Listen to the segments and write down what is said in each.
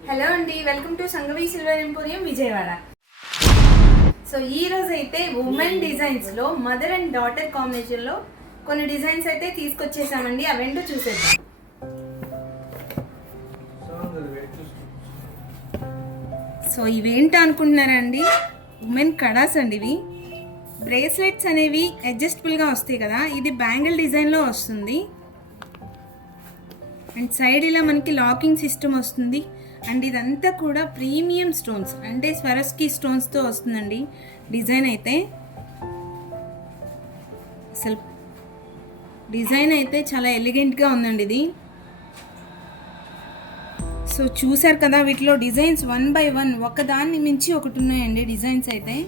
Hello అండి, welcome to Sangavi silver emporium Vijayawada. So ఈ రోజు అయితే ఉమెన్ డిజైన్స్ లో మదర్ అండ్ డాటర్ కాంబినేషన్ లో కొన్ని డిజైన్స్ అయితే తీసుకొచ్చేసామండి. అవేంటో చూసేద్దాం. సో ఇవేంటో అనుకుంటున్నారండి, ఉమెన్ కడాస్ అండి. ఇవి బ్రేస్లెట్స్ అనేవి అడ్జస్టబుల్గా వస్తాయి కదా. ఇది బ్యాంగిల్ డిజైన్లో వస్తుంది అండ్ సైడ్ ఇలా మనకి లాకింగ్ సిస్టమ్ వస్తుంది. అండ్ ఇదంతా కూడా ప్రీమియం స్టోన్స్ అంటే స్వరస్కి స్టోన్స్తో వస్తుందండి డిజైన్ అయితే. అసలు డిజైన్ అయితే చాలా ఎలిగెంట్గా ఉందండి ఇది. సో చూసారు కదా, వీటిలో డిజైన్స్ 1 by 1 ఒకదాన్ని మించి ఒకటి ఉన్నాయండి. డిజైన్స్ అయితే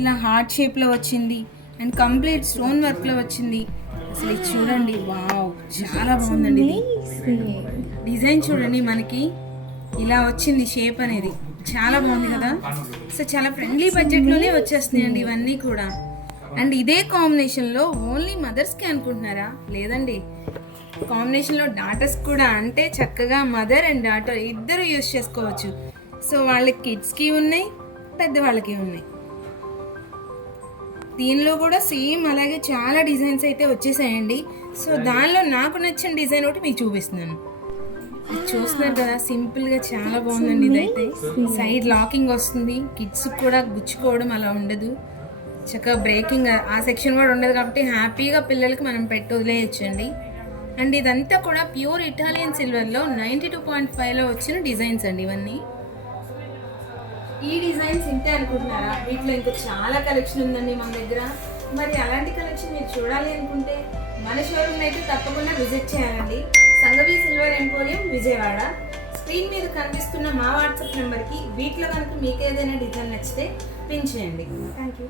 ఇలా హార్ట్ షేప్లో వచ్చింది అండ్ కంప్లీట్ స్టోన్ వర్క్లో వచ్చింది. అసలు ఇది చూడండి, వావ్, చాలా బాగుందండి ఇది. డిజైన్ చూడండి, మనకి ఇలా వచ్చింది షేప్ అనేది, చాలా బాగుంది కదా. సో చాలా ఫ్రెండ్లీ బడ్జెట్లోనే వచ్చేస్తున్నాయండి ఇవన్నీ కూడా. అండ్ ఇదే కాంబినేషన్లో ఓన్లీ మదర్స్కి అనుకుంటున్నారా? లేదండి, కాంబినేషన్లో డాటర్స్ కూడా, అంటే చక్కగా మదర్ అండ్ డాటర్ ఇద్దరు యూజ్ చేసుకోవచ్చు. సో వాళ్ళకి కిడ్స్కి ఉన్నాయి, పెద్దవాళ్ళకి ఉన్నాయి. దీనిలో కూడా సేమ్ అలాగే చాలా డిజైన్స్ అయితే వచ్చేసాయండి. సో దానిలో నాకు నచ్చిన డిజైన్ ఒకటి మీకు చూపిస్తున్నాను. చూస్తున్నారు కదా, సింపుల్గా చాలా బాగుందండి. ఇదైతే సైడ్ లాకింగ్ వస్తుంది, కిడ్స్ కూడా గుచ్చుకోవడం అలా ఉండదు, చక్కగా బ్రేకింగ్ ఆ సెక్షన్ కూడా ఉండదు కాబట్టి హ్యాపీగా పిల్లలకి మనం పెట్టి వదిలేయచ్చండి. అండ్ ఇదంతా కూడా ప్యూర్ ఇటాలియన్ సిల్వర్లో 92.5లో వచ్చిన డిజైన్స్ అండి ఇవన్నీ. ఈ డిజైన్స్ ఇంతే అనుకుంటున్నారా? వీటిలో ఇంకా చాలా కలెక్షన్ ఉందండి మన దగ్గర. మరి అలాంటి కలెక్షన్ మీరు చూడాలి అనుకుంటే మన షోరూమ్ అయితే తప్పకుండా విజిట్ చేయాలండి. Sangavi silver emporium Vijayawada. Screen మీద కనిపిస్తున్న మా వాట్సాప్ నెంబర్కి వీటిలో కనుక మీకు ఏదైనా డిజైన్ నచ్చితే పిన్ చేయండి. Thank you.